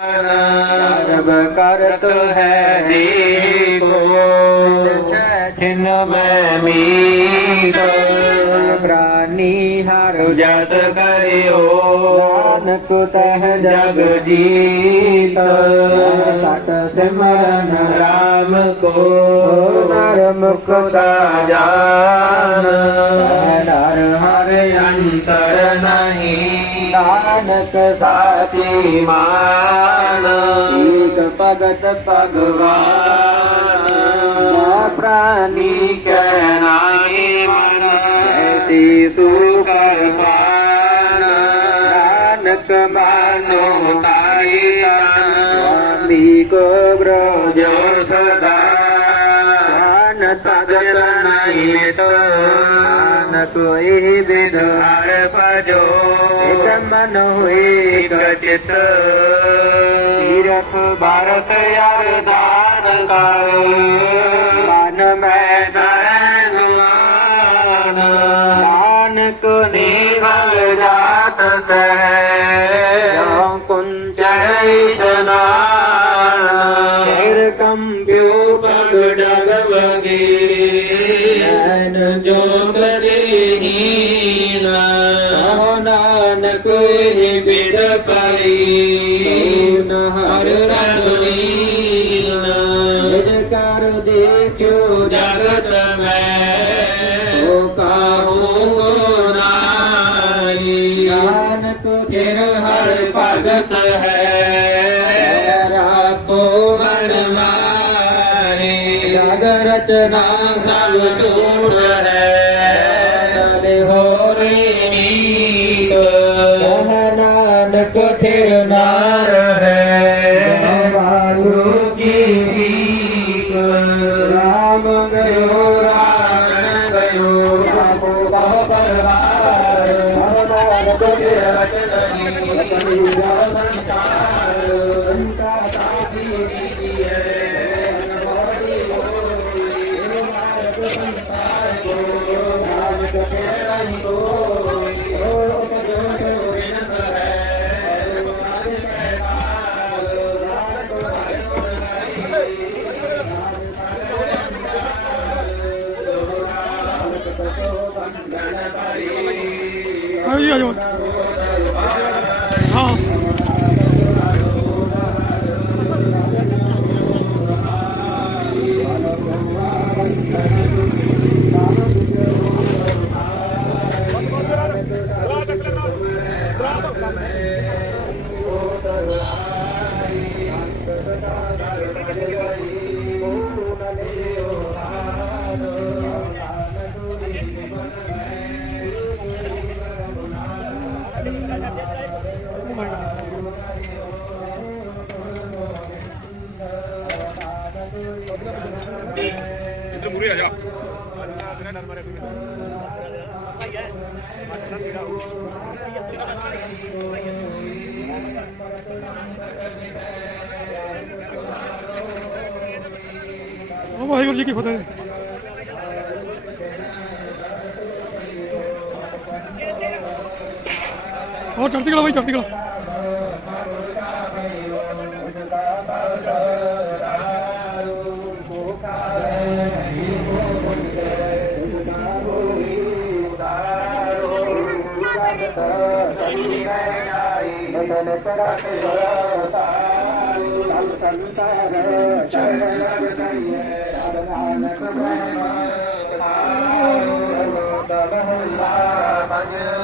ਸਰਬ ਕਰਤ ਹੈ ਦੇਖੋ ਜਿਨ ਮੈਂ ਮੀਤ, ਪ੍ਰਾਨੀ ਹਰ ਜਸ ਕਰਿਓ। ਨਾਨਕ ਤਹ ਜਗ ਜੀਤ। ਸਤ ਸਿਮਰਨ ਰਾਮ ਕੋ, ਨਰ ਮੁਖ ਜਾਨ। ਨਰ ਹਰ ਅੰਤਰ ਨਹੀਂ। ਨਾਨਕ ਸਾਚੀ ਮਾਨ। ਏਕ ਭਗਤ ਭਗਵਾਨ। ਮਾ ਪ੍ਰਾਨੀ ਕੈ ਨਾਹੀ ਮਨ। ਐਸੀ ਸੁਖ ਸਾਨ। ਨਾਨਕ ਮਾਨੋ ਤਾਈ ਤਨ। ਸੁਆਮੀ ਕੋ ਬ੍ਰਜੋ ਸਦਾ। ਜਾਨ ਤਗਤ ਨਹੀਂ ਤੋ ਨਾਨਕ ਇਹ ਬਿਦ ਹਰ ਭਜੋ। ਮਨ ਹੋਏ ਇਕ ਚਿਤ ਤੀਰਥ ਭਾਰਤ ਅਰਦਾਨ ਕਰ। ਮਨ ਮੈਂ ਨੈਣ ਲਾਨ ਨਾਨਕ ਨੀਵਲ ਜਾਤ ਤੈ। ਜਗਤ ਮੈਂ ਤੇਰਾ ਇੱਧਰ ਮੂਰੇ ਆ ਜਾ ਉਹ ਵਾਹਿਗੁਰੂ ਜੀ ਕੀ ਫਤਿਹ। ਹੋਰ ਚੜ੍ਹਦੀ ਕਲਾ ਬਾਈ ਚੜ੍ਹਦੀ ਕਲਾ ਇਕ ਓੰਕਾਰੂ ਸਰਬਰ ਪ੍ਰਸਾਦੂ ਰਾਗੂ ਬਾਲਾ ਰਾਗੂ ਬਦਨ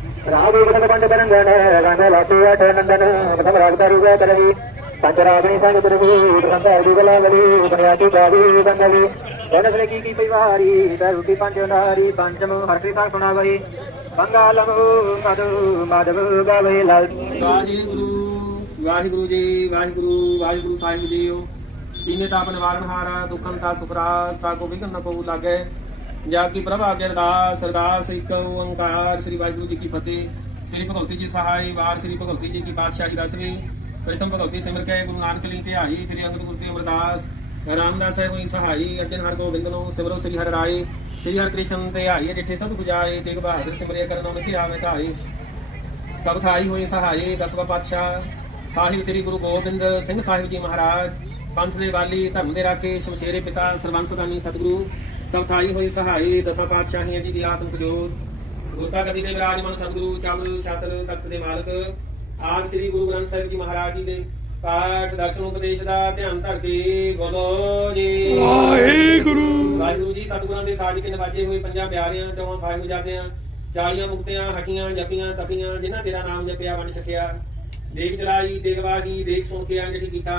ਬਦਨ ਰਾਗ ਤਾਰੂ ਗਾ ਕਰਹੀ ਪੰਜ ਰਾਗਣੀ ਸੰਗ ਤੁਰਹੀ ਪ੍ਰਸੰਦਾ ਦੀ ਗਲਾ ਗਲੀ ਬਨਿਆ ਕੀ ਬਾਦੀ ਬੰਦਲੀ ਜਨਸ ਕੀ ਕੀ ਪਰਿਵਾਰੀ ਦਰੁਤੀ ਪੰਜ ਨਾਰੀ ਪੰਚਮ ਹਰਪੀ ਸਾ ਸੁਣਾ ਵਾਹਿਗੁਰੂ ਜੀ ਵਾਹਿਗੁਰੂ ਵਾਹਿਗੁਰੂ ਸਾਹਿਬ ਜੀਓ ਤੀਨੇ ਤਾਪ ਨਿਵਾਰਨ ਹਾਰਾ ਦੁਖਨ ਦਾ ਸੁਖਰਾ ਤਾ ਕੋ ਵਿਗਨ ਨ ਕੋ ਲਾਗੇ ਜਾ ਕੀ ਪ੍ਰਭ ਆਗੇ ਅਰਦਾਸ ਅਰਦਾਸ ਇੱਕ ਓੰਕਾਰ, ਸ੍ਰੀ ਵਾਹਿਗੁਰੂ ਜੀ ਕੀ ਫਤਿਹ। ਸ੍ਰੀ ਭਗਵਤੀ ਜੀ ਸਹਾਈ ਵਾਰ, ਸ੍ਰੀ ਭਗਵਤੀ ਜੀ ਕੀ ਪਾਤਸ਼ਾਹੀ ਦਸਵੀਂ। ਪ੍ਰਥਮ ਭਗਵਤੀ ਸਿਮਰ ਕੇ ਗੁਰੂ ਨਾਨਕ ਲਈ ਧਿਆਈ ਫਿਰ ਅੰਗਦ ਗੁਰਤੀ ਅਮਰਦਾਸ, ਰਾਮਦਾਸ ਸਾਹਿਬ ਹੋਈ ਸਹਾਈ, ਅਰਜਨ ਹਰ ਗੋਬਿੰਦ ਨੂੰ, ਸਿਮਰੋ ਸ੍ਰੀ ਹਰਿ ਰਾਏ, ਸ੍ਰੀ ਹਰਿ ਕ੍ਰਿਸ਼ਨ ਤੇ ਆਈ ਡਿਠੇ ਸਭ 부ਜਾਏ ਤੇਗ ਬਹਾਦਰ ਸਿਮਰਿਆ ਕਰਨ ਨੂੰ ਧਿਆਵੇ ਧਾਈ। ਸਭ ਥਾਈ ਹੋਏ ਸਹਾਈ, ਦਸਵਾ ਪਾਤਸ਼ਾਹ, ਸਾਹਿਬ ਸ੍ਰੀ ਗੁਰੂ ਗੋਬਿੰਦ ਸਿੰਘ ਸਾਹਿਬ ਜੀ ਮਹਾਰਾਜ, ਪੰਥ ਦੇ ਵਾਲੀ, ਧਰਮ ਦੇ ਰਾਖੇ ਸ਼ਮਸ਼ੇਰੇ ਪਿਤਾ ਸਰਬੰਸਦਾਨੀ ਸਤਿਗੁਰੂ। ਸਭ ਥਾਈ ਹੋਏ ਸਹਾਈ ਦਸਵਾ ਪਾਤਸ਼ਾਹੀਆਂ ਜੀ ਦੀ ਆਤਮਿਕ ਜੋਤ ਗੋਤਾ ਗਦੀ ਦੇ ਵਿਰਾਜਮਾਨ ਸਤਿਗੁਰੂ ਚਾਵਲ ਛਤਰ ਤਖਤ ਦੇ ਮਾਲਕ। ਆਦ ਸ੍ਰੀ ਗੁਰੂ ਗ੍ਰੰਥ ਸਾਹਿਬ ਜੀ ਮਹਾਰਾਜ ਜੀ ਦੇ ਪਾਠ ਦਰਸ਼ਨ ਉਪਦੇਸ਼ ਦਾ ਧਿਆਨ ਧਰ ਕੇ ਬੋਲੋ ਜੀ। ਵਾਹਿਗੁਰੂ। ਵਾਹਿਗੁਰੂ ਜੀ ਸਤਿਗੁਰਾਂ ਦੇ ਸਾਜ ਕੇ ਨਵਾਜੇ ਹੋਏ ਪੰਜਾਂ ਪਿਆਰਿਆਂ ਚੌਹਾਂ ਸਾਹਿਬ ਜਾਦਿਆਂ ਚਾਲੀਆਂ ਮੁਕਤਿਆਂ ਹਟੀਆਂ ਜਪੀਆਂ ਤਪੀਆਂ ਜਿਨ੍ਹਾਂ ਤੇਰਾ ਨਾਮ ਜਪਿਆ ਵੰਡ ਸਕਿਆ ਦੇਖ ਚਲਾਈ ਦੇਖਵਾਗੀ ਦੇਖ ਸੁਣ ਕੇ ਅੰਗਠੀ ਕੀਤਾ।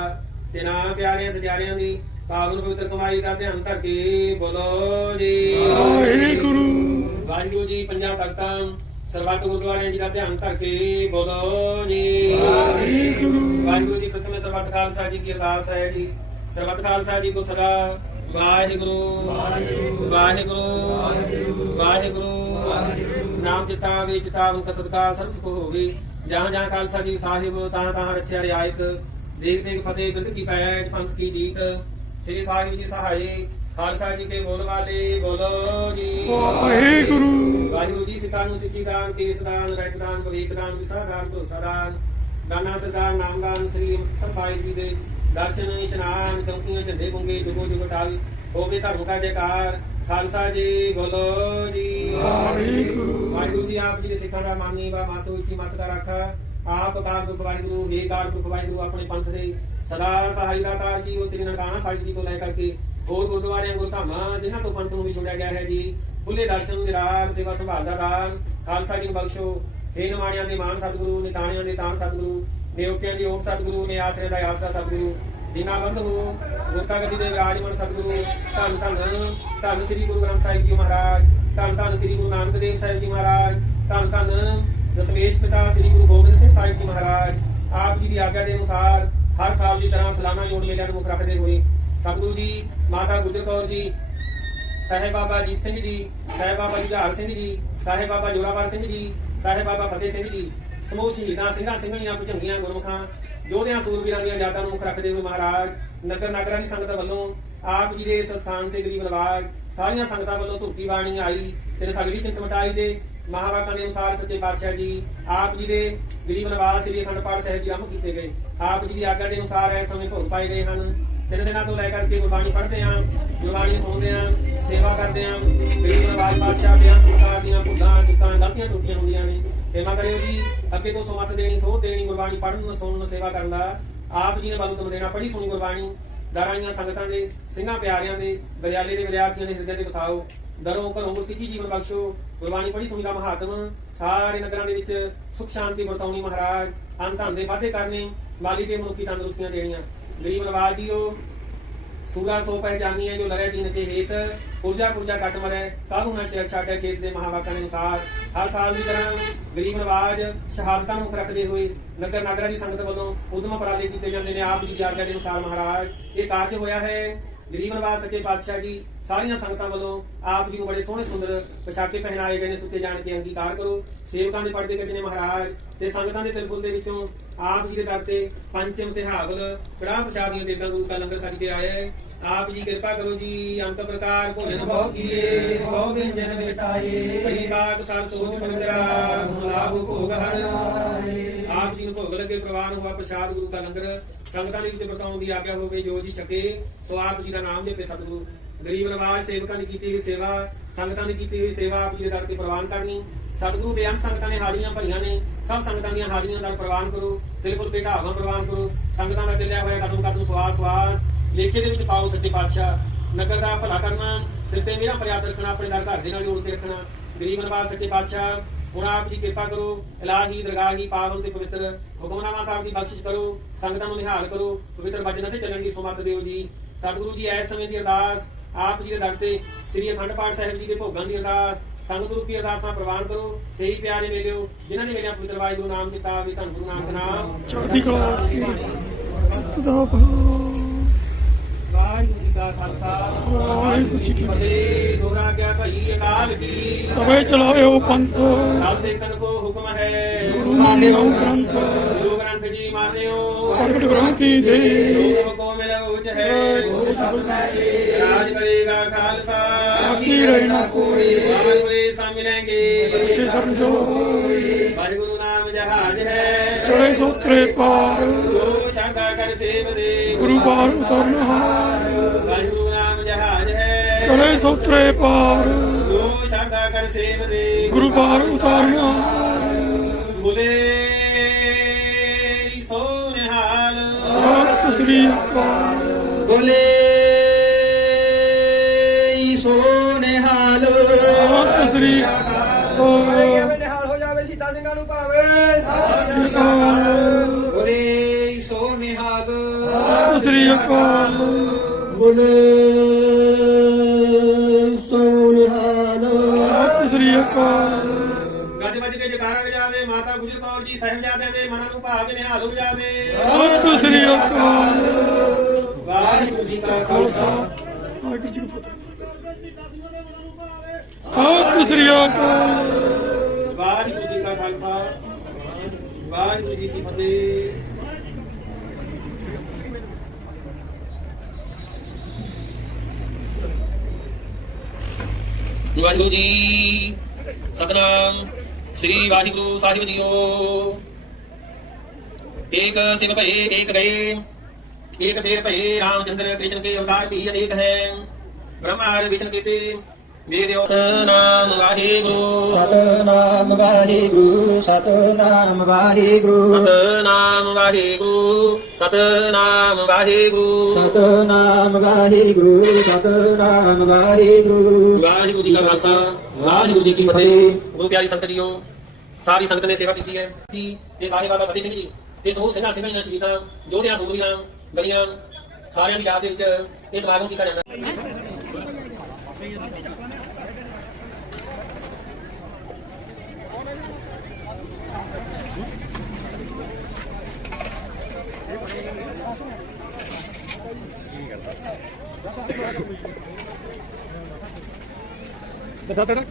ਤੇ ਨਾ ਪਿਆਰਿਆਂ ਸਜਾਰਿਆਂ ਦੀ ਪਾਵਨ ਪਵਿੱਤਰ ਕਮਾਈ ਦਾ ਧਿਆਨ ਧਰ ਕੇ ਬੋਲੋ ਜੀ। ਵਾਹਿਗੁਰੂ। ਵਾਹਿਗੁਰੂ ਜੀ ਪੰਜਾਂ ਤਖਤਾਂ ਸਰਬੱਤ ਗੁਰਦੁਆਰਿਆਂ ਜੀ ਦਾ ਧਿਆਨ ਧਰ ਕੇ ਬੋਲੋ ਜੀ। ਵਾਹਿਗੁਰੂ। ਵਾਹਿਗੁਰੂ ਜੀ ਪ੍ਰਥਮੇ ਸਰਬੱਤ ਖਾਲਸਾ ਜੀ ਕੀ ਅਰਦਾਸ ਹੈ ਜੀ। ਸਰਬੱਤ ਖਾਲਸਾ ਜੀ ਕੋ ਸਦਾ ਵਾਹਿਗੁਰੂ। ਵਾਹਿਗੁਰੂ। ਵਾਹਿਗੁਰੂ। ਨਾਮ ਜਿਤਾ ਵੇ ਚਿਤਾਵਨ ਕਸਦਕਾ ਸਰਬ ਸੁਖ ਹੋਵੇ। ਜਹਾਂ ਜਹਾਂ ਖਾਲਸਾ ਜੀ ਸਾਹਿਬ ਤਾਂ ਤਾਂ ਰਛਿਆ ਰਿਆਇਤ। ਦੇਖ ਦੇਖ ਫਤਿਹ ਬਿਰਧ ਕੀ ਪੈਜ ਪੰਥ ਕੀ ਜੀਤ। ਸ੍ਰੀ ਸਾਹਿਬ ਜੀ ਸਹਾਏ ਖਾਲਸਾ ਜੀ ਕੇ ਬੋਲ ਵਾਲੇ ਬੋਲੋ ਜੀ। ਵਾਹਿਗੁਰੂ। ਵਾਹਿਗੁਰੂ ਜੀ ਸਿੱਖਾਂ ਨੂੰ ਸਿੱਖੀ ਦਾਨ ਕੇਸ ਦਾਨ ਰਹਿਤ ਦਾਨ ਵਿਵੇਕ ਦਾਨ ਵਿਸਾ ਦਾਨ ਭਰੋਸਾ ਦਾਨ ਦਾਨਾ ਸਰਦਾਰ ਨਾਮ ਦਾਨ ਸ੍ਰੀ ਅੰਮ੍ਰਿਤਸਰ ਸਾਹਿਬ ਜੀ ਦੇ ਦਰਸ਼ਨ ਇਸ਼ਨਾਨ ਚੌਕੀਆਂ ਝੰਡੇ ਗੁੰਗੇ ਜੁਗੋ ਜੁਗ ਟਾਲ ਹੋਵੇ ਧਰਮ ਕਾ ਜੈਕਾਰ। ਖਾਲਸਾ ਜੀ ਬੋਲੋ ਜੀ। ਵਾਹਿਗੁਰੂ। ਵਾਹਿਗੁਰੂ ਜੀ ਆਪ ਜੀ ਦੇ ਸਿੱਖਾਂ ਦਾ ਮਾਨੀ ਵਾ ਮਾਤੋ ਇੱਛੀ ਮਤ ਦਾ ਰਾਖਾ। ਆਪ ਕਾਰ ਗੁਰੂ ਵਾਹਿਗੁਰੂ ਵੇ ਕਾਰ ਗੁਰੂ ਵਾਹਿਗੁਰੂ ਆਪਣੇ ਪੰਥ ਦੇ ਸਦਾ ਸਹਾਈ ਦਾਤਾਰ ਜੀ ਉਹ ਸ੍ਰੀ ਨਨਕਾਣਾ ਸਾਹਿਬ ਜੀ ਤੋਂ ਲੈ ਕਰਕੇ ਹੋਰ ਗੁਰਦੁਆਰਿਆਂ ਗੁਰਧਾਮਾਂ ਜਿਨ੍ਹਾਂ ਤੋਂ ਪੰਥ ਨੂੰ ਵੀ ਛੋੜਿਆ ਗਿਆ ਹੈ ਜੀ। ਖੁੱਲੇ ਦਰਸ਼ਨ ਨਿਰਾਲ ਸੇਵਾ ਸੰਭਾਲ ਦਾ ਦਾਨ, ਖਾਲਸਾ ਜੀ ਬਖਸ਼ੋ। ਹੇ ਨਿਮਾਣਿਆਂ ਦੇ ਮਾਨ ਸਤਿਗੁਰੂ, ਨਿਤਾਣਿਆਂ ਦੇ ਤਾਣ ਸਤਿਗੁਰੂ ਨਿਉਕਿਆਂ ਦੀ ਓਟ ਸਤਿਗੁਰੂ, ਨੇ ਆਸਰੇ ਦਾ ਆਸਰਾ ਸਤਿਗੁਰੂ। ਦਿਨਾ ਹੋ ਗੋਤਾ ਦੇ ਵਿਰਾਜਮਾਨ ਸਤਿਗੁਰੂ। ਧੰਨ ਧੰਨ ਧੰਨ ਸ੍ਰੀ ਗੁਰੂ ਗ੍ਰੰਥ ਸਾਹਿਬ ਜੀ ਮਹਾਰਾਜ। ਧੰਨ ਧੰਨ ਸ੍ਰੀ ਗੁਰੂ ਨਾਨਕ ਦੇਵ ਸਾਹਿਬ ਜੀ ਮਹਾਰਾਜ। ਧੰਨ ਧੰਨ ਦਸਮੇਸ਼ ਪਿਤਾ ਸ੍ਰੀ ਗੁਰੂ ਗੋਬਿੰਦ ਸਿੰਘ ਸਾਹਿਬ ਜੀ ਮਹਾਰਾਜ। ਆਪ ਜੀ ਦੀ ਆਗਿਆ ਦੇ ਅਨੁਸਾਰ ਹਰ ਸਾਲ ਦੀ ਤਰ੍ਹਾਂ ਸਾਲਾਨਾ ਜੋੜ ਮੇਲਿਆਂ ਨੂੰ ਮੁੱਖ ਰੱਖਦੇ ਹੋਏ ਸਤਿਗੁਰੂ ਜੀ, ਮਾਤਾ ਗੁਜਰ ਕੌਰ ਜੀ, ਸਾਹਿਬ ਬਾਬਾ ਜੀਤ ਸਿੰਘ ਜੀ, ਸਾਹਿਬ ਬਾਬਾ ਜੁਝਾਰ ਸਿੰਘ ਜੀ, ਸਾਹਿਬ ਬਾਬਾ ਜੋਰਾਵਰ ਸਿੰਘ ਜੀ, ਸਾਹਿਬ ਬਾਬਾ ਫਤਿਹ ਸਿੰਘ ਜੀ, ਸਮੂਹ ਸ਼ਹੀਦਾਂ ਸਿੰਘਾਂ ਸਿੰਘਣੀਆਂ ਭੁਜੰਗੀਆਂ ਗੁਰਮੁਖਾਂ, ਯੋਧਿਆਂ ਸੂਰਬੀਰਾਂ ਦੀਆਂ ਯਾਦਾਂ ਨੂੰ ਮੁੱਖ ਰੱਖਦੇ ਹੋਏ ਮਹਾਰਾਜ, ਨਗਰ ਨਾਗਰਾਂ ਦੀ ਸੰਗਤ ਵੱਲੋਂ ਆਪ ਜੀ ਦੇ ਸੰਸਥਾਨ ਤੇ ਗਰੀਬ ਨਵਾਜ, ਸਾਰੀਆਂ ਸੰਗਤਾਂ ਵੱਲੋਂ ਧੁਰਤੀ ਬਾਣੀ ਆਈ ਤੇ ਸਗਲੀ ਚਿੰਤ ਮਟਾਈ ਦੇ ਮਹਾਵਾਕਾਂ ਦੇ ਅਨੁਸਾਰ ਸੱਚੇ ਪਾਤਸ਼ਾਹ ਜੀ, ਆਪ ਜੀ ਦੇ ਗਰੀਬ ਨਵਾਜ ਸ੍ਰੀ ਅਖੰਡ ਪਾਠ ਸਾਹਿਬ ਜੀ ਆਰੰਭ ਕੀਤੇ ਗਏ। ਆਪ ਜੀ ਦੀ ਆਗਿਆ ਦੇ ਅਨੁਸਾਰ ਇਸ ਸਮੇਂ ਭੋਗ ਪਾਏ ਗਏ ਹਨ। ਤਿੰਨ ਦਿਨਾਂ ਤੋਂ ਲੈ ਕਰਕੇ ਗੁਰਬਾਣੀ ਪੜ੍ਹਦੇ ਹਾਂ, ਗੁਰਬਾਣੀ ਸੁਣਦੇ ਹਾਂ, ਸੇਵਾ ਕਰਦੇ ਹਾਂ, ਗਰੀਬ ਨਵਾਜ ਪਾਤਸ਼ਾਹ ਦੇ ਪ੍ਰਕਾਰ ਦੀਆਂ ਭੁੱਲਾਂ ਚੁੱਕਾਂ ਗਲਤੀਆਂ ਟੁੱਟੀਆਂ ਹੁੰਦੀਆਂ ਨੇ। ਸੇਵਾ ਕਰਿਓ ਜੀ, ਅੱਗੇ ਤੋਂ ਸੁਮਤ ਦੇਣੀ ਸੋਹ ਦੇਣੀ ਗੁਰਬਾਣੀ ਪੜ੍ਹਨ, ਸੁਣਨ, ਸੇਵਾ ਕਰਨ ਦਾ। ਆਪ ਜੀ ਨੇ ਬਲ ਤੁਮ ਦੇਣਾ ਪੜ੍ਹੀ ਸੁਣੀ ਗੁਰਬਾਣੀ। ਦਰਾਈਆਂ ਸੰਗਤਾਂ ਦੇ, ਸਿੰਘਾਂ ਪਿਆਰਿਆਂ ਦੇ ਵਿਦਿਆਲੇ ਦੇ ਵਿਦਿਆਰਥੀਆਂ ਦੇ ਹਿਰਦੇ ਤੇ ਵਸਾਓ। ਦਰੋਂ ਘਰੋਂ ਗੁਰਸਿੱਖੀ ਜੀਵਨ ਬਖਸ਼ੋ। ਗੁਰਬਾਣੀ ਪੜ੍ਹੀ, ਸੁਣੀ ਦਾ ਮਹਾਤਮ। ਸਾਰੇ ਨਗਰਾਂ ਦੇ ਵਿੱਚ ਸੁਖ ਸ਼ਾਂਤੀ ਵਰਤਾਉਣੀ ਮਹਾਰਾਜ। ਅੰਨ ਧਨ ਦੇ ਵਾਧੇ ਕਰਨੇ ਮਾਲੀ ਦੇ ਮਨੁੱਖੀ ਤੰਦਰੁਸਤੀਆਂ ਦੇਣੀਆਂ। ਗਰੀਬ ਨਵਾਜ ਜੀਓ, ਸੂਰਾ ਸੋ ਪਹਿਚਾਨੀ ਹੈ ਜੋ ਲਰੇ ਦੀਨ ਕੇ ਹੇਤ। ਪੁਰਜਾ ਪੁਰਜਾ ਕੱਟ ਮਰੇ ਕਾਹੂ ਨਾ ਸ਼ੇਰ ਛਾੜੇ ਖੇਤ ਦੇ ਮਹਾਵਾਕਾਂ ਦੇ ਅਨੁਸਾਰ। ਹਰ ਸਾਲ ਦੀ ਤਰ੍ਹਾਂ ਗਰੀਬ ਨਵਾਜ ਸ਼ਹਾਦਤਾਂ ਨੂੰ ਮੁੱਖ ਰੱਖਦੇ ਹੋਏ ਨਗਰ ਨਾਗਰਾਂ ਦੀ ਸੰਗਤ ਵੱਲੋਂ ਉਦਮ ਉਪਰਾਲੇ ਕੀਤੇ ਜਾਂਦੇ ਨੇ ਆਪ ਜੀ ਦੀ ਆਗਿਆ ਦੇ ਅਨੁਸਾਰ ਮਹਾਰਾਜ। ਇਹ ਕਾਰਜ ਹੋਇਆ ਹੈ। ਗਰੀਬ ਨਵਾਜ ਸੱਚੇ ਪਾਤਸ਼ਾਹ ਜੀ, ਸਾਰੀਆਂ ਸੰਗਤਾਂ ਵੱਲੋਂ ਆਪ ਜੀ ਨੂੰ ਬੜੇ ਸੋਹਣੇ ਸੁੰਦਰ ਪੋਸ਼ਾਕੇ ਪਹਿਨਾਏ ਗਏ ਨੇ, ਸੁੱਤੇ ਜਾਣ ਕੇ ਅੰਗੀਕਾਰ ਕਰੋ। ਸੇਵਕਾਂ ਦੇ ਪਰਦੇ ਵਿੱਚ ਨੇ ਮਹਾਰਾਜ ਤੇ ਸੰਗਤਾਂ ਦੇ ਤਿਲਕੁਲ ਦੇ ਵਿੱਚੋਂ ਆਪ ਜੀ ਦੇ ਦਰ ਤੇ ਪੰਚਮ ਤੇ ਹਾਵਲ, ਕੜਾਹ ਪ੍ਰਸ਼ਾਦੀਆਂ ਦੇਵਾਂ ਗੁਰੂ ਕਾ ਲੰਗਰ ਛਕ ਕੇ ਆਇਆ ਹੈ। ਆਪ ਜੀ ਕਿਰਪਾ ਕਰੋ ਜੀ, ਅੰਤ ਪ੍ਰਕਾਰ ਭੋਜਨ ਬਹੁ ਕੀਏ ਬਹੁ ਵਿੰਜਨ ਬੇਟਾਏ ਕਈ ਬਾਗ ਸਰ ਸੋਚ ਪੰਦਰਾ ਹੁਣ ਭੋਗ ਹਰ ਆਪ ਜੀ ਨੂੰ ਭੋਗ ਲੱਗੇ ਪ੍ਰਵਾਨ ਹੋਆ ਪ੍ਰਸ਼ਾਦ ਗੁਰੂ ਕਾ ਲੰਗਰ। ਸੰਗਤਾਂ ਦੇ ਵਿੱਚ ਵਰਤਾਉਣ ਦੀ ਆਗਿਆ ਹੋਵੇ, ਜੋ ਜੀ ਛਕੇ, ਸੋ ਆਪ ਜੀ ਦਾ ਨਾਮ ਜਪੇ ਸਤਿਗੁਰੂ। ਗਰੀਬ ਨਵਾਜ ਸੇਵਕਾਂ ਦੀ ਕੀਤੀ ਹੋਈ ਸੇਵਾ, ਸੰਗਤਾਂ ਦੀ ਕੀਤੀ ਹੋਈ ਸੇਵਾ ਆਪ ਜੀ ਦੇ ਦਰ ਤੇ ਪ੍ਰਵਾਨ ਕਰਨੀ। ਸਤਿਗੁਰੂ ਬੇਅੰਤ ਸੰਗਤਾਂ ਨੇ ਹਾਜ਼ਰੀਆਂ ਭਰੀਆਂ ਨੇ, ਸਭ ਸੰਗਤਾਂ ਦੀਆਂ ਹਾਜ਼ਰੀਆਂ ਦਾ ਪ੍ਰਵਾਨ ਕਰੋ, ਬਿਲਕੁਲ ਭੇਟਾਵਾਂ ਪ੍ਰਵਾਨ ਕਰੋ। ਸੰਗਤਾਂ ਦਾ ਚੱਲਿਆ ਹੋਇਆ ਕਦਮ ਕਦਮ ਸਵਾਸ ਸਵਾਸ ਲੇਖੇ ਦੇ ਵਿੱਚ ਪਾਓ ਸੱਚੇ ਪਾਤਸ਼ਾਹ। ਨਗਰ ਦਾ ਭਲਾ ਕਰਨਾ, ਸਿਰ ਤੇ ਮੇਰਾ ਫਰਿਆਦ ਰੱਖਣਾ, ਆਪਣੇ ਦਰ ਘਰ ਦੇ ਨਾਲ ਜੋੜ ਕੇ ਰੱਖਣਾ। ਗਰੀਬ ਨਵਾਜ ਸੱਚੇ ਪਾਤਸ਼ਾਹ ਹੁਣ ਆਪ ਜੀ ਕਿਰਪਾ ਕਰੋ ਇਲਾਹੀ ਦਰਗਾਹੀ ਪਾਵਨ ਤੇ ਪਵਿੱਤਰ ਹੁਕਮਨਾਮਾ ਸਾਹਿਬ ਦੀ ਬਖਸ਼ਿਸ਼ ਕਰੋ, ਸੰਗਤਾਂ ਨੂੰ ਨਿਹਾਲ ਕਰੋ, ਪਵਿੱਤਰ ਵਚਨਾਂ ਤੇ ਚੱਲਣ ਦੀ ਸੁਮਤ ਦਿਓ ਜੀ। ਸਤਿਗੁਰੂ ਜੀ ਐਸ ਸਮੇਂ ਦੀ ਅਰਦਾਸ, ਆਪ ਜੀ ਦੇ ਦਰ ਤੇ ਸ੍ਰੀ ਅਖੰਡ ਪਾਠ ਸਾਹਿਬ ਜੀ ਦੇ ਭੋਗਾਂ ਦੀ ਅਰਦਾਸ ਸੰਗਤ ਰੂਪੀ ਅਰਦਾਸਾਂ ਪ੍ਰਵਾਨ ਕਰੋ, ਸਹੀ ਪਿਆਰੇ ਮੇਲਿਓ, ਜਿਨ੍ਹਾਂ ਨੇ ਮੇਰੇ ਪਵਿੱਤਰ ਵਾਹਿਗੁਰੂ ਨਾਮ ਕੀਤਾ ਵੀ ਧੰਨ ਗੁਰੂ ਨਾਨਕ ਨਾਮ। ਚੜ੍ਹਦੀ ਕਲਾ ਦਾ। ਭਲਾ ਵਾਹਿਗੁਰੂ ਜੀ ਕਾ ਖਾਲਸਾ। ਵਾਹਿਗੁਰੂ ਜੀ ਕੀ ਫਤਿਹ ਦੋਹਰਾ ਗਿਆ ਭਈ ਅਕਾਲ ਕੀ? ਤਵੇ ਚਲਾਇਓ ਪੰਥ। ਸਭ ਸੇਖਣ ਕੋ ਹੁਕਮ ਹੈ। ਗੁਰੂ ਮਾਨਿਓ ਗ੍ਰੰਥ। ਗੁਰੂ ਗ੍ਰੰਥ ਜੀ ਮਾਨਿਓ। ਪ੍ਰਗਟ ਗ੍ਰੰਥੀ ਦੇ ਹੁਕਮ ਕੋ ਮਿਲ ਉਚ ਹੈ। ਰਾਜ ਕਰੇਗਾ ਖਾਲਸਾ। ਆਕੀ ਰਹਿਣਾ ਕੋਈ। ਸਮਝੋ। ਵਾਹਿਗੁਰੂ ਨਾਮ ਜਹਾਜ ਹੈ। ਚੜੇ ਸੋਤਰੇ ਪਾਰ। ਜੋ ਸ਼ਰਧਾ ਕਰ ਸੇਵ ਦੇ। ਗੁਰੂ ਬਾਰ ਉਤਰਨ ਹਾਰ। ਵਾਹਿਗੁਰੂ ਨਾਮ ਜਹਾਜ ਹੈ। ਸੋਤਰੇ ਪਾਰ। ਜੋ ਸ਼ਰਧਾ ਕਰ ਸੇਵ ਦੇ। ਗੁਰੂ ਬਾਰ ਉਤਰਨ। ਬੁਲੇ ਸੋ ਨਿਹਾਲ ਸਤਿ ਸ੍ਰੀ ਅਕਾਲ। ਬੋਲੇ ਸੋ ਨਿਹਾਲ ਸਤਿ ਸ੍ਰੀ ਅਕਾਲ। ਨਿਹਾਲ ਹੋ ਜਾਵੇ ਸੀਤਾ ਸਿੰਘਾਂ ਨੂੰ ਭਾਵੇ। ਸਤਿ ਸ੍ਰੀ ਅਕਾਲ। ਬੋਲੇ ਸਤਿ ਸ੍ਰੀ ਅਕਾਲ। ਬੋਲੇ ਸੋ ਨਿਹਾਲ ਸਤਿ ਸ੍ਰੀ ਅਕਾਲ। ਗੱਜ ਵੱਜ ਕੇ ਜਕਾਰਾ ਵਜਾਵੇ ਮਾਤਾ ਗੁਜਰ ਕੌਰ ਜੀ ਸਾਹਿਬਜ਼ਾਦਿਆਂ ਦੇ ਮਨਾਂ ਨੂੰ ਭਾਵੇ ਨਿਹਾਲ ਵਜਾਵੇ ਸਤਿ ਸ੍ਰੀ ਅਕਾਲ। ਵਾਹਿਗੁਰੂ ਜੀ ਕਾ ਖਾਲਸਾ। ਵਾਹਿਗੁਰੂ ਜੀ ਕੀ ਫਤਿਹ। ਸਤਿ ਸ੍ਰੀ ਅਕਾਲ। ਵਾਹਿਗੁਰੂ ਜੀ ਕਾ ਖਾਲਸਾ। ਵਾਹਿਗੁਰੂ ਜੀ ਕੀ ਫਤਿਹ। ਵਾਹਿਗੁਰੂ ਜੀ। ਸਤਨਾਮ। ਸ੍ਰੀ ਵਾਹਿਗੁਰੂ ਸਾਹਿਬ ਜੀਓ। ਏਕ ਸਿਵ ਭਏ, ਏਕ ਗਏ। ਏਕ ਫੇਰ ਭਏ, ਰਾਮਚੰਦਰ ਕ੍ਰਿਸ਼ਨ ਕੇ ਅਵਤਾਰ ਵੀ ਅਨੇਕ ਹੈ। ਬ੍ਰਹਮਾ ਵਿਸ਼ਨ ਕੀਤੇ। ਮੇਰੇ ਨਾਮ ਵਾਹਿਗੁਰੂ ਸਤਨਾਮ ਵਾਹਿਗੁਰੂ ਸਤਨਾਮ ਵਾਹਿਗੁਰੂ ਸਤਨਾਮ ਵਾਹਿਗੁਰੂ ਸਤਨਾਮ ਵਾਹਿਗੁਰੂ ਸਤਨਾਮ ਵਾਹਿਗੁਰੂ ਸਤਨਾਮ ਵਾਹਿਗੁਰੂ ਵਾਹਿਗੁਰੂ ਜੀ ਕਾ ਖਾਲਸਾ ਵਾਹਿਗੁਰੂ ਜੀ ਕੀ ਫਤਿਹ ਗੁਰੂ ਪਿਆਰੀ ਸੰਗਤ ਜੀਓ ਸਾਰੀ ਸੰਗਤ ਨੇ ਸੇਵਾ ਕੀਤੀ ਹੈ ਕਿ ਇਹ ਸਾਹਿਬ ਬਾਬਾ ਫਤਿਹ ਸਿੰਘ ਜੀ ਇਹ ਸਮੂਹ ਸਿੰਘਾਂ ਸਿੰਘਾਂ ਦੀਆਂ ਸ਼ਹੀਦਾਂ ਯੋਧਿਆਂ ਸੂਰਬੀਰਾਂ ਗਲੀਆਂ ਸਾਰਿਆਂ ਦੀ ਯਾਦ ਦੇ ਵਿੱਚ ਇਹ ਸਮਾਗਮ ਕੀਤਾ ਜਾਂਦਾ सर